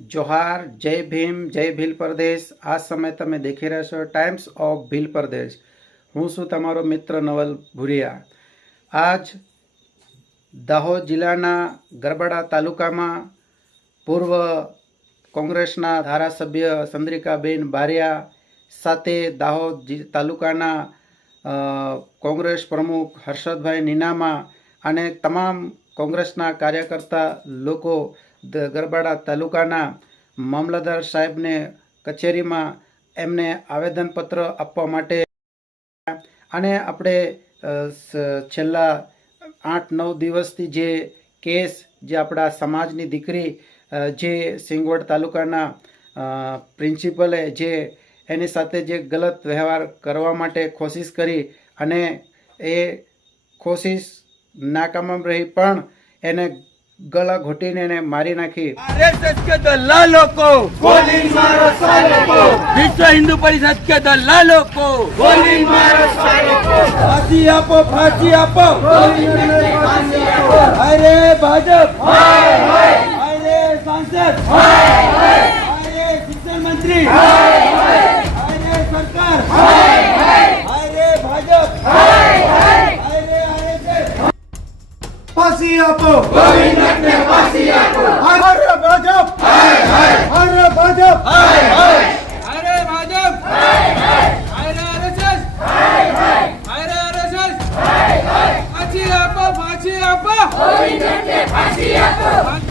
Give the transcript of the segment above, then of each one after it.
જોહાર, જય ભીમ, જય ભીલ પરદેશ. આ સમય તમે દેખી રહ્યા છો ટાઈમ્સ ઓફ ભીલ પરદેશ. હું છું તમારો મિત્ર નવલ ભુરિયા. આજ દાહોદ જિલ્લાના ગરબડા તાલુકામાં પૂર્વ કોંગ્રેસના ધારાસભ્ય ચંદ્રિકાબેન બારિયા સાથે દાહોદ તાલુકાના કોંગ્રેસ પ્રમુખ હર્ષદભાઈ નીનામા અને તમામ કોંગ્રેસના કાર્યકર્તા લોકો ગરબાડા તાલુકાના મામલતદાર સાહેબને કચેરીમાં એમને આવેદનપત્ર આપવા માટે અને આપણે છેલ્લા આઠ નવ દિવસથી જે કેસ, જે આપણા સમાજની દીકરી જે સિંગવડ તાલુકાના પ્રિન્સિપલે જે એની સાથે જે ગલત વ્યવહાર કરવા માટે કોશિશ કરી અને એ કોશિશ નાકામ રહી પણ એને ગળા ઘોટીને એને મારી નાખી. આરએસએસ કે દલાલો કો ગોલી મારો સાલો કો વિશ્વ હિન્દુ પરિષદ કે દલાલો લોકો ગોલી મારો સાલો કો ફાંસી આપો. ફાંસી આપો. અરે ભાજપ. અરે સાંસદ. અરે શિક્ષણ મંત્રી. અરે સરકાર. ફાંસી આપો. ગોવિંદને ફાંસી આપો હરે ભાજપ. હરે હરે હરે ભાજપ હરે હરે હરે ભાજપ હરે હરે હરે આરએસએસ હરે હરે હરે આરએસએસ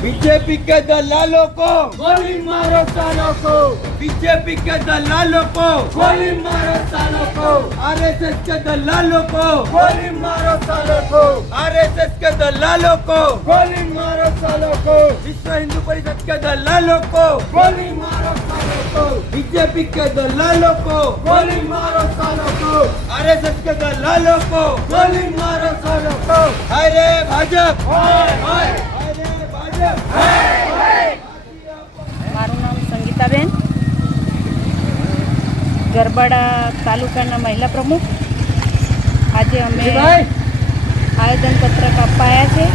બીજેપી કે દલાલો કો? ગોવિંદ મારો ચાલો કો. बीजेपी के दलालों को गोली मारो सालों को। आरएसएस के दलालों को गोली मारो सालों को। आरएसएस के दलालों को गोली मारो सालों को। विश्व हिंदू परिषद के दलालों को गोली मारो सालों को। बीजेपी के दलालों को गोली मारो सालों को। आरएसएस के दलालों को गोली मारो सालों को। अरे भाजपा। अरे भाजप। मारू नाम संगीता बेन। ગરબાડા તાલુકાના મહિલા પ્રમુખ. આજે અમે આવેદનપત્રક અપાયા છે.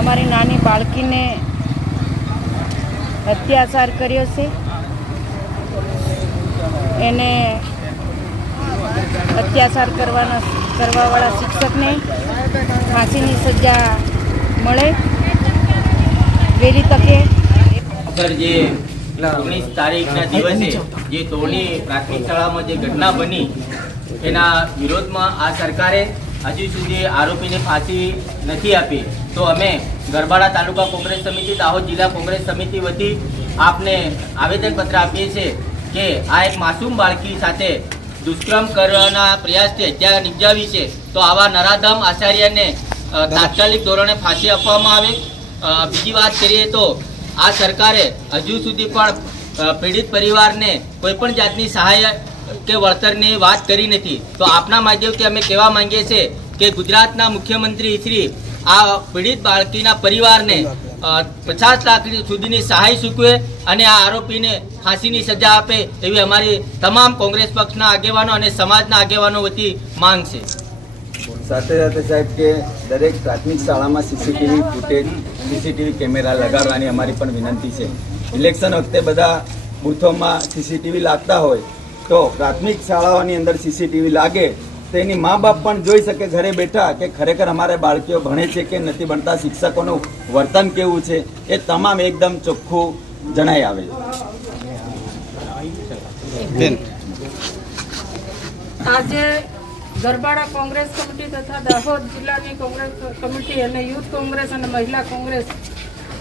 અમારી નાની બાળકીને અત્યાચાર કર્યો છે. એને અત્યાચાર કરવાના કરવાવાળા શિક્ષકને ફાંસીની સજા મળે. વહેલી તકે. જે ઓગણીસ તારીખના દિવસે જે તોરની પ્રાથમિક શાળામાં જે ઘટના બની, એના વિરોધમાં આ સરકારે હજુ સુધી આરોપીને ફાંસી નથી આપી. તો અમે ગરબાડા તાલુકા કોંગ્રેસ સમિતિ, દાહોદ જિલ્લા કોંગ્રેસ સમિતિ વતી આપને આવેદનપત્ર આપીએ છીએ કે આ એક માસૂમ બાળકી સાથે દુષ્કર્મ કરવાના પ્રયાસથી ત્યાં નિપજાવી છે. તો આવા નરાધમ આચાર્યને તાત્કાલિક ધોરણે ફાંસી આપવામાં આવે. બીજી વાત કરીએ તો આ સરકારે હજુ સુધી પણ પીડિત પરિવારને કોઈ પણ જાતની સહાય કે વળતરની વાત કરી નથી. તો આપના માધ્યમથી અમે કહેવા માંગીએ છીએ કે ગુજરાતના મુખ્યમંત્રી શ્રી આ પીડિત બાળકીના પરિવારને પચાસ લાખ સુધીની સહાય સૂકવે અને આ આરોપીને ફાંસીની સજા આપે એવી અમારી તમામ કોંગ્રેસ પક્ષના આગેવાનો અને સમાજના આગેવાનો વતી માંગ છે. સાથે સાથે સાહેબ કે દરેક પ્રાથમિક શાળામાં સીસીટીવી ફૂટેજ સીસીટીવી કેમેરા લગાડવાની અમારી પણ વિનંતી છે. ઇલેક્શન વખતે બધા બૂથોમાં સીસીટીવી લાગતા હોય તો પ્રાથમિક શાળાઓની અંદર સીસીટીવી લાગે તો એની મા બાપ પણ જોઈ શકે ઘરે બેઠા કે ખરેખર અમારે બાળકીઓ ભણે છે કે નથી ભણતા શિક્ષકોનું વર્તન કેવું છે એ તમામ એકદમ ચોખ્ખું જણાઈ આવે આજે ગરબાડા કોંગ્રેસ કમિટી તથા દાહોદ જિલ્લાની કોંગ્રેસ કમિટી અને યુથ કોંગ્રેસ અને મહિલા કોંગ્રેસ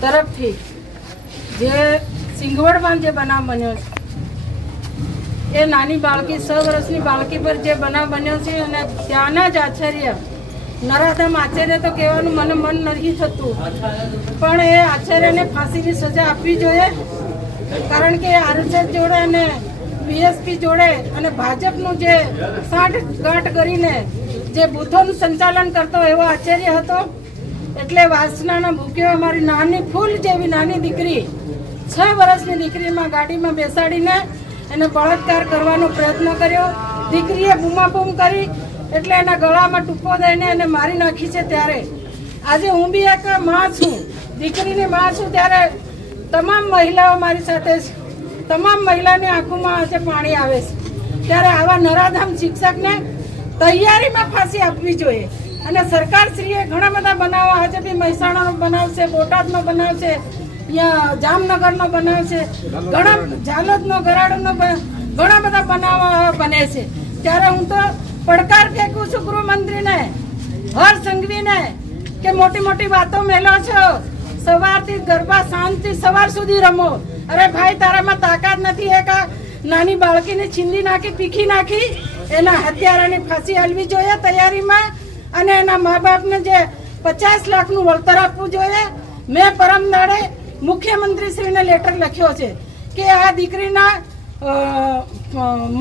તરફથી જે સિંગવડમાં જે બનાવ બન્યો છે, એ નાની બાળકી, છ વર્ષની બાળકી પર જે બનાવ બન્યો છે અને ત્યાંના જ આચાર્ય નરાધમ આચાર્ય તો કહેવાનું મને મન નથી થતું, પણ એ આચાર્યને ફાંસીની સજા આપવી જોઈએ, કારણ કે આરએસએસ જોડે અને બીએસપી જોડે અને ભાજપનું જે સાઠ ગાંઠ કરીને જે બૂથોનું સંચાલન કરતો એવો આચાર્ય હતો, એટલે વાસનાના ભૂખ્યો અમારી નાની ફૂલ જેવી નાની દીકરી છ વર્ષની દીકરીમાં ગાડીમાં બેસાડીને એને બળાત્કાર કરવાનો પ્રયત્ન કર્યો. દીકરીએ બૂમાબૂમ કરી, એટલે એના ગળામાં ટૂંકો દઈને એને મારી નાખી છે ત્યારે. આજે હું બી એક માં છું. દીકરીની માં છું ત્યારે તમામ મહિલાઓ મારી સાથે તમામ મહિલાની આંખોમાં આજે પાણી આવે છે. ત્યારે આવા નરાધામ શિક્ષકને તૈયારીમાં ફાંસી આપવી જોઈએ. અને સરકારશ્રીએ ઘણા બધા બનાવો, આજે બી મહેસાણાનો બનાવ છે, બોટાદનો બનાવ છે જામનગરનો બનાવ છે. ઘણા ઝાલોદનો, ગરાડનો ઘણા બધા બનાવો બને છે. ત્યારે હું તો પડકાર ફેંકું છું ગૃહમંત્રીને, હર સંઘવીને, કે મોટી મોટી વાતો મેલો છો. સવારથી ગરબા સાંજથી સવાર સુધી રમો. અરે ભાઈ, તારામાં તાકાત નથી, એક આ નાની બાળકીને છીંદી નાખી, પીખી નાખી, એના હત્યારાની ફાંસી હલવી જોઈએ તૈયારીમાં, અને એના મા બાપને જે પચાસ લાખનું વળતર આપવું જોઈએ. મેં પરમ દાડે મુખ્યમંત્રીશ્રીને લેટર લખ્યો છે કે આ દીકરીના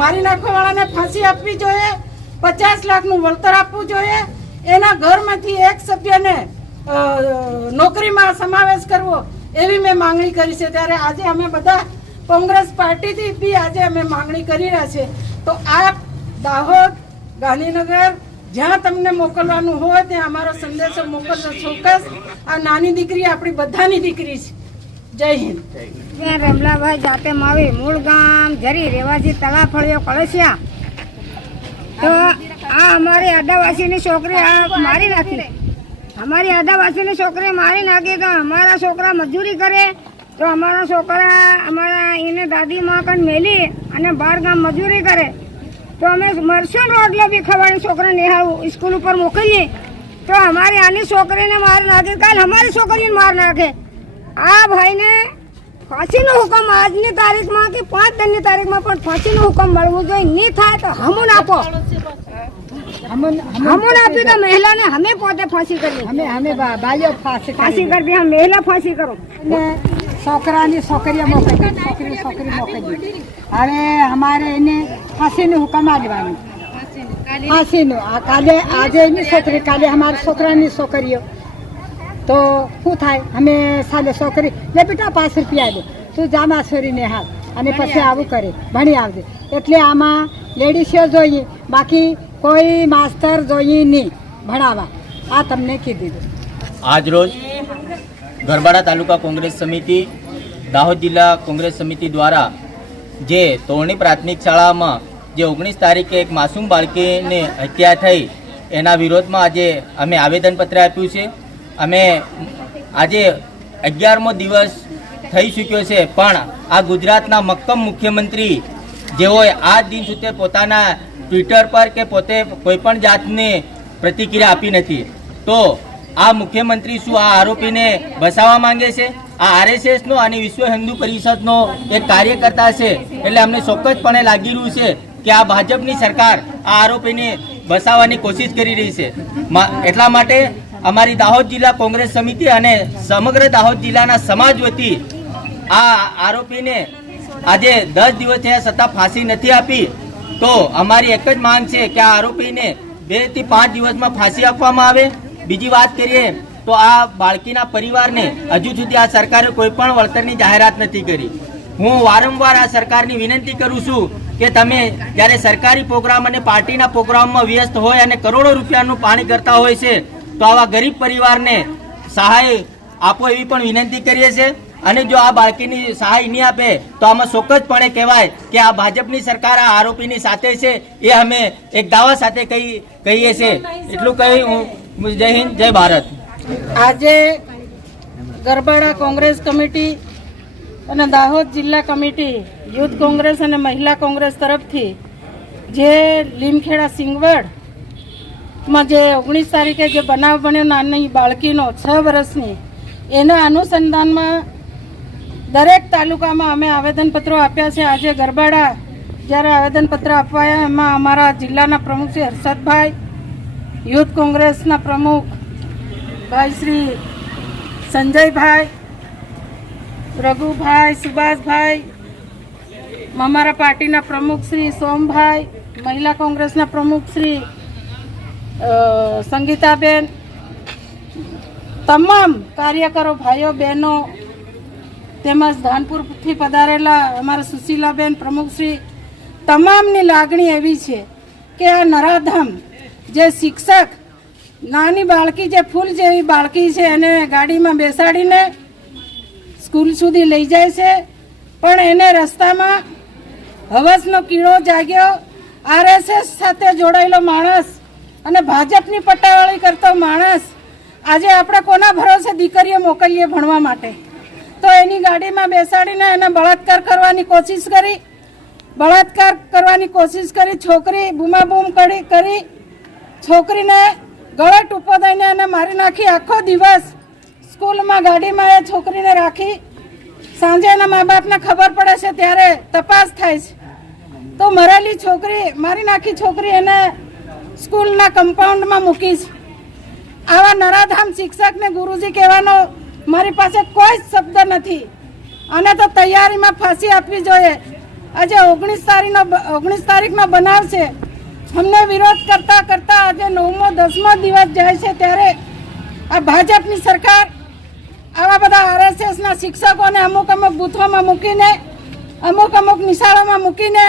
મારી નાખવાવાળાને ફાંસી આપવી જોઈએ, પચાસ લાખનું વળતર આપવું જોઈએ. એના ઘરમાંથી એક સભ્યને નોકરીમાં સમાવેશ કરવો. એવી મેં માંગણી કરી છે. ત્યારે આજે અમે બધા કોંગ્રેસ પાર્ટીથી બી આજે અમે માંગણી કરી રહ્યા છે. તો આપ દાહોદ, ગાંધીનગર, જ્યાં તમને મોકલવાનું હોય, ત્યાં અમારો સંદેશો મોકલજો ચોક્કસ. આ નાની દીકરી આપણી બધાની દીકરી છે. જય હિન્દ. મેં રમલાભાઈ, જાતે માવી, મૂળ ગામ, જરી, રેવાજી તળા ફળિયો, કળશિયા. તો આ અમારી આદિવાસીની છોકરી આ મારી નાખી. અમારી આદિવાસીની છોકરી મારી નાખી તો અમારા છોકરા મજૂરી કરે, તો અમારા છોકરા અમારા એને દાદી માં કન મેલી અને બાર ગામ મજૂરી કરે. તો અમે મરશું રોટલો બી ખવાની છોકરા નેહાવું સ્કૂલ ઉપર મોકલીએ. તો અમારી આની છોકરીને માર નાખે, કાલ અમારી છોકરીને માર નાખે. આ ભાઈને ફાંસીનો હુકમ આજની તારીખમાં કે પાંચ દિનની તારીખમાં પણ ફાંસીનો હુકમ મળવું જોઈએ. નહીં થાય તો હમુન આપો. હમુન આપ્યું તો મહિલાને અમે પોતે ફાંસી કરીએ અમે અમે બાઈઓ ફાંસી ફાંસી કરવી હમ મહિલા ફાંસી કરો. અને છોકરાની છોકરીઓ મોકલી છોકરી છોકરી મોકલી હવે અમારે એને ફાંસીનું હુકમ આપવાનું ફાંસીનું. આ કાલે આજે એની છોકરી કાલે અમારી છોકરાની છોકરીઓ. તો શું થાય? અમે સાલે છોકરી લે બેટા પાંચ રૂપિયા દે. તું જામા છોરીને હાલ. અને પછી આવું કરે. ભણી આવજે. એટલે આમાં લેડીઝો જોઈએ. બાકી કોઈ માસ્તર જોઈએ નહીં. ભણાવવા આ તમને કીધું. આજરોજ ગરબાડા તાલુકા કોંગ્રેસ સમિતિ, દાહોદ જિલ્લા કોંગ્રેસ સમિતિ દ્વારા જે તોરણી પ્રાથમિક શાળામાં જે ઓગણીસ તારીખે એક માસૂમ બાળકીને હત્યા થઈ, એના વિરોધમાં આજે અમે આવેદનપત્ર આપ્યું છે. અમે આજે અગિયારમો દિવસ થઈ ચૂક્યો છે, પણ આ ગુજરાતના મક્કમ મુખ્યમંત્રી જેઓએ આ દિન સુધી પોતાના ટ્વિટર પર કે પોતે કોઈ પણ જાતની પ્રતિક્રિયા આપી નથી. તો આ મુખ્યમંત્રી શું આ આરોપીને બસાવવા માંગે છે? આ આરએસએસનો અને વિશ્વ હિન્દુ પરિષદનો એક કાર્યકર્તા છે. એટલે અમને ચોક્કસપણે લાગી રહ્યું છે કે આ ભાજપની સરકાર આ આરોપીને બસાવવાની કોશિશ કરી રહી છે. એટલા માટે અમારી દાહોદ જિલ્લા કોંગ્રેસ સમિતિ અને સમગ્ર દાહોદ જિલ્લાના સમાજ વતી આ આરોપીને આજે દસ દિવસ થયા છતાં ફાંસી નથી આપી. તો અમારી એક જ માંગ છે કે આ આરોપીને બેથી પાંચ દિવસમાં ફાંસી આપવામાં આવે. બીજી વાત કરીએ તો આ બાળકીના પરિવારને હજુ સુધી આ સરકારે કોઈ પણ વળતરની જાહેરાત નથી કરી. હું વારંવાર આ સરકારની વિનંતી કરું છું કે તમે જ્યારે સરકારી પ્રોગ્રામ અને પાર્ટીના પ્રોગ્રામમાં વ્યસ્ત હોય અને કરોડો રૂપિયાનું પાણી કરતા હોય છે, તો આવા ગરીબ પરિવારને સહાય આપો એવી પણ વિનંતી કરીએ છીએ. અને જો આ બાળકીની સહાય નહીં આપે, તો આમાં ચોક્કસપણે કહેવાય કે આ ભાજપની સરકાર આ આરોપીની સાથે છે, એ અમે એક દાવા સાથે કહી, કહીએ છીએ. એટલું કહી હું. જય હિન્દ, જય ભારત. આજે ગરબાડા કોંગ્રેસ કમિટી અને દાહોદ જિલ્લા કમિટી, યુથ કોંગ્રેસ અને મહિલા કોંગ્રેસ તરફથી જે લીમખેડા સિંગવડમાં જે ઓગણીસ તારીખે જે બનાવ બન્યો નાની બાળકીનો છ વર્ષની, એના અનુસંધાનમાં દરેક તાલુકામાં અમે આવેદનપત્રો આપ્યા છે. આજે ગરબાડા જ્યારે આવેદનપત્ર અપાયા, એમાં અમારા જિલ્લાના પ્રમુખ શ્રી હર્ષદભાઈ, યુથ કોંગ્રેસના પ્રમુખ ભાઈ શ્રી સંજયભાઈ, રઘુભાઈ, સુભાષભાઈ, અમારા પાર્ટીના પ્રમુખ શ્રી સોમભાઈ, મહિલા કોંગ્રેસના પ્રમુખ શ્રી સંગીતાબેન, તમામ કાર્યકરો, ભાઈઓ, બહેનો તેમજ ધાનપુરથી પધારેલા અમારા સુશીલાબેન પ્રમુખશ્રી તમામની લાગણી એવી છે કે આ નરાધામ જે શિક્ષક, નાની બાળકી જે ફૂલ જેવી બાળકી છે એને ગાડીમાં બેસાડીને સ્કૂલ સુધી લઈ જાય છે, પણ એને રસ્તામાં હવસનો કીડો જાગ્યો, આરએસએસ સાથે જોડાયેલો માણસ અને ભાજપની પટ્ટાવાળી કરતો માણસ, આજે આપણે કોના ભરોસે દીકરીઓ મોકલીએ ભણવા માટે? તો એની ગાડીમાં બેસાડીને એને બળાત્કાર કરવાની કોશિશ કરી. બળાત્કાર કરવાની કોશિશ કરી, છોકરી બૂમાબૂમ કરી કરી. છોકરીને ગળે ટૂંપો દઈને એને મારી નાખી. આખો દિવસ સ્કૂલમાં ગાડીમાં એ છોકરીને રાખી. સાંજે એના મા બાપને ખબર પડે છે ત્યારે તપાસ થાય છે. તો મરેલી છોકરી, મારી નાખી છોકરી એને સ્કૂલના કમ્પાઉન્ડમાં મૂકી છે. આવા નરાધામ શિક્ષકને ગુરુજી કહેવાનો મારી પાસે કોઈ જ શબ્દ નથી. અને તો તૈયારીમાં ફાંસી આપવી જોઈએ. આજે ઓગણીસ તારીખનો ઓગણીસ તારીખનો બનાવ છે. અમને વિરોધ કરતા કરતા આજે નવમો, દસમો દિવસ જાય છે ત્યારે આ ભાજપની સરકાર આવા બધા આરએસએસના શિક્ષકોને અમુક અમુક બૂથોમાં મૂકીને, અમુક અમુક નિશાળોમાં મૂકીને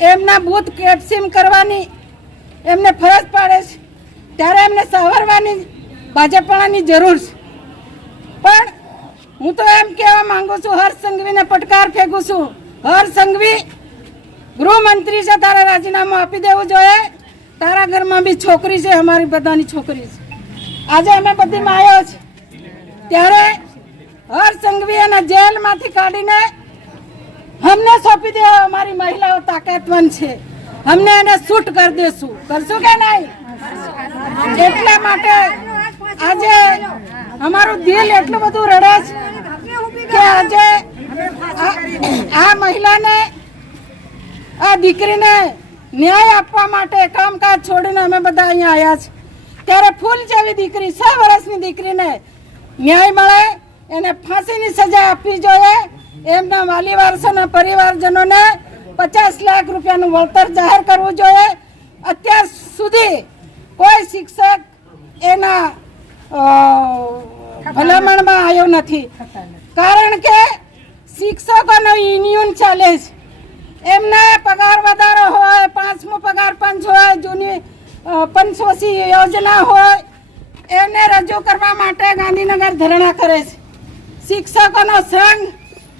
એમના બૂથ કેપ્સિમ કરવાની એમને ફરજ પાડે છે. ત્યારે એમને સવારવાની ભાજપવાળાની જરૂર છે. હું તો એમ કહેવા માંગુ છું હર્ષ સંઘવીને પડકાર ફેંકું છું. હર્ષ સંઘવી ગૃહમંત્રી છે તારે રાજીનામું આપી દેવું જોઈએ. તારા ઘરમાં બી છોકરી છે અમારી બધાની છોકરી છે. આજે અમે બધી માયો છે. ત્યારે હર્ષ સંઘવી એને જેલમાંથી કાઢીને અમને સોંપી દે અમારી મહિલાઓ તાકાતવાન છે. અમને એને શૂટ કરી દેશું. કરશું કે નહીં? એટલા માટે આજે અમારું દિલ એટલું બધું રડે છે કે આજે આ- મહિલાને, આ દીકરીને ન્યાય આપવા માટે કામકાજ છોડીને અમે બધા અહીંયા આવ્યા છે. ત્યારે ફૂલ જેવી દીકરી છ વર્ષની દીકરીને ન્યાય મળે, એને ફાંસીની સજા આપવી જોઈએ. એમના વાલી વારસોના પરિવારજનોને પચાસ લાખ રૂપિયાનું વળતર જાહેર કરવું જોઈએ. અત્યાર સુધી કોઈ શિક્ષક એના ભલામણમાં આવ્યો નથી. કારણ કે શિક્ષકોનો યુનિયન ચાલે છે. એમને પગાર વધારો હોય, પાંચમો પગાર પંચ હોય જૂની પંચોસી યોજના હોય, એને રજૂ કરવા માટે ગાંધીનગર ધરણા કરે છે. શિક્ષકોનો સંઘ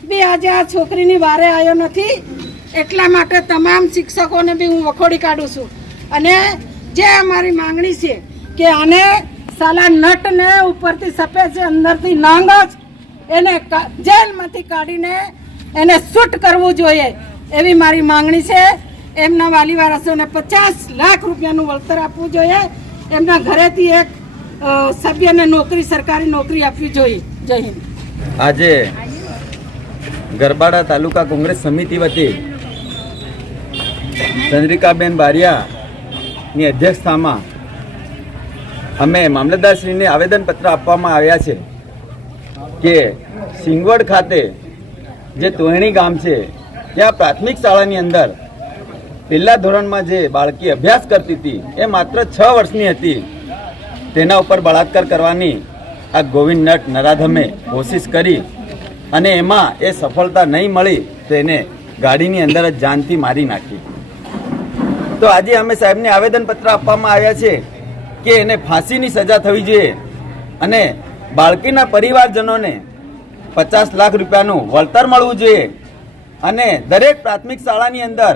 બી આજે આ છોકરીની વારે આવ્યો નથી. એટલા માટે તમામ શિક્ષકોને બી હું વખોડી કાઢું છું. અને જે અમારી માંગણી છે કે આને સાલા નટને ઉપરથી સફેદ છે અંદરથી નાંગ જ એને જેલમાંથી કાઢીને એને શૂટ કરવું જોઈએ. એવી મારી માંગણી છે. એમના વાલી વારસોને પચાસ લાખ રૂપિયાનું વળતર આપવું જોઈએ. એમના ઘરેથી એક સભ્યને નોકરી, સરકારી નોકરી આપવી જોઈએ જય હિન્દ. આજે ગરબાડા તાલુકા કોંગ્રેસ સમિતિ વતી ચંદ્રિકાબેન બારિયાની અધ્યક્ષતામાં અમે મામલતદારશ્રીને આવેદનપત્ર આપવામાં આવ્યા છે કે સિંગવડ ખાતે જે તોહણી ગામ છે, ત્યાં પ્રાથમિક શાળાની અંદર પહેલા ધોરણમાં જે બાળકી અભ્યાસ કરતી હતી, એ માત્ર છ વર્ષની હતી. તેના ઉપર બળાત્કાર કરવાની આ ગોવિંદ નટ નરાધમે કોશિશ કરી અને એમાં એ સફળતા નહીં મળી તો એને ગાડીની અંદર જ જાનથી મારી નાખી. તો આજે અમે સાહેબને આવેદનપત્ર આપવામાં આવ્યા છે કે એને ફાંસીની સજા થવી જોઈએ. અને બાળકીના પરિવારજનોને પચાસ લાખ રૂપિયાનું વળતર મળવું જોઈએ. અને દરેક પ્રાથમિક શાળાની અંદર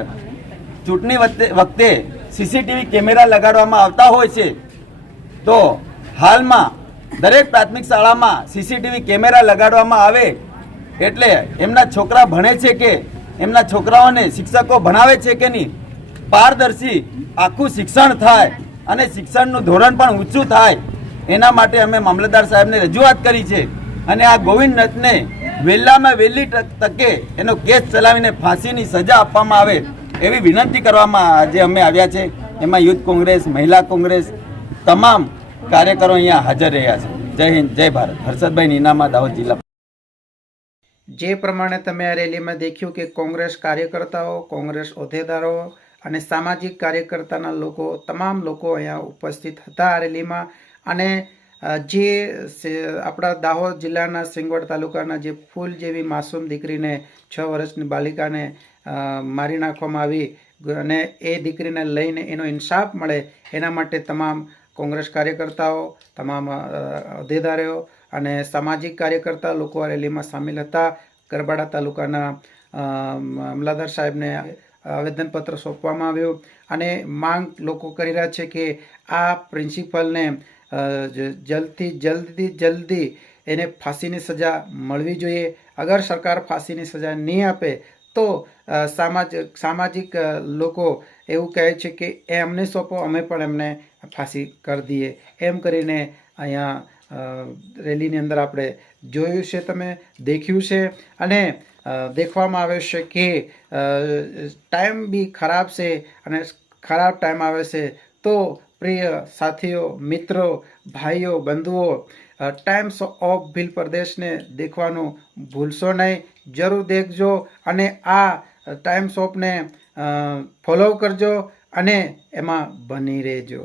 ચૂંટણી વખતે સીસીટીવી કેમેરા લગાડવામાં આવતા હોય છે. તો હાલમાં દરેક પ્રાથમિક શાળામાં સીસીટીવી કેમેરા લગાડવામાં આવે એટલે એમના છોકરા ભણે છે કે એમના છોકરાઓને શિક્ષકો ભણાવે છે કે નહીં? પારદર્શી આખું શિક્ષણ થાય. અને શિક્ષણનું ધોરણ પણ ઊંચું થાય. એના માટે અમે મામલતદાર સાહેબને રજૂઆત કરી છે. અને આ ગોવિંદ નથને વહેલામાં વહેલી તકે એનો કેસ ચલાવીને ફાંસીની સજા આપવામાં આવે એવી વિનંતી કરવામાં આજે અમે આવ્યા છે. એમાં યુથ કોંગ્રેસ, મહિલા કોંગ્રેસ તમામ કાર્યકરો અહીંયા હાજર રહ્યા છે. જય હિન્દ, જય ભારત. હર્ષદભાઈ નીનામા, દાહોદ જિલ્લા. જે પ્રમાણે તમે આ રેલીમાં દેખ્યું કે કોંગ્રેસ કાર્યકર્તાઓ, કોંગ્રેસ હોદ્દેદારો અને સામાજિક કાર્યકર્તાના લોકો, તમામ લોકો અહીંયા ઉપસ્થિત હતા આ રેલીમાં. અને જે આપણા દાહોદ જિલ્લાના સિંગવડ તાલુકાના જે ફૂલ જેવી માસૂમ દીકરીને છ વર્ષની બાલિકાને મારી નાખવામાં આવી અને એ દીકરીને લઈને એનો ઇન્સાફ મળે એના માટે તમામ કોંગ્રેસ કાર્યકર્તાઓ, તમામ હોદ્દેદારો અને સામાજિક કાર્યકર્તા લોકો આ રેલીમાં સામેલ હતા. ગરબાડા તાલુકાના અમલાદાર સાહેબને આવેદનપત્ર સોંપવામાં આવ્યું અને માંગ લોકો કરી રહ્યા છે કે આ પ્રિન્સિપલને જલ્દથી જલ્દી જલ્દી એને ફાંસીની સજા મળવી જોઈએ. અગર સરકાર ફાંસીની સજા નહીં આપે, તો સામાજિક સામાજિક લોકો એવું કહે છે કે એ અમને સોંપો, અમે પણ એમને ફાંસી કરી દઈએ. એમ કરીને અહીંયા રેલીની અંદર આપણે જોયું છે તમે, દેખ્યું છે. અને દેખવામાં આવે છે કે ટાઈમ બી ખરાબ છે અને ખરાબ ટાઈમ આવે છે. તો પ્રિય સાથીઓ, મિત્રો, ભાઈઓ, બંધુઓ ટાઈમ્સ ઓફ ભીલ પ્રદેશને દેખવાનું ભૂલશો નહીં. જરૂર દેખજો અને આ ટાઈમ્સ ઓફને ફોલો કરજો અને એમાં બની રહેજો.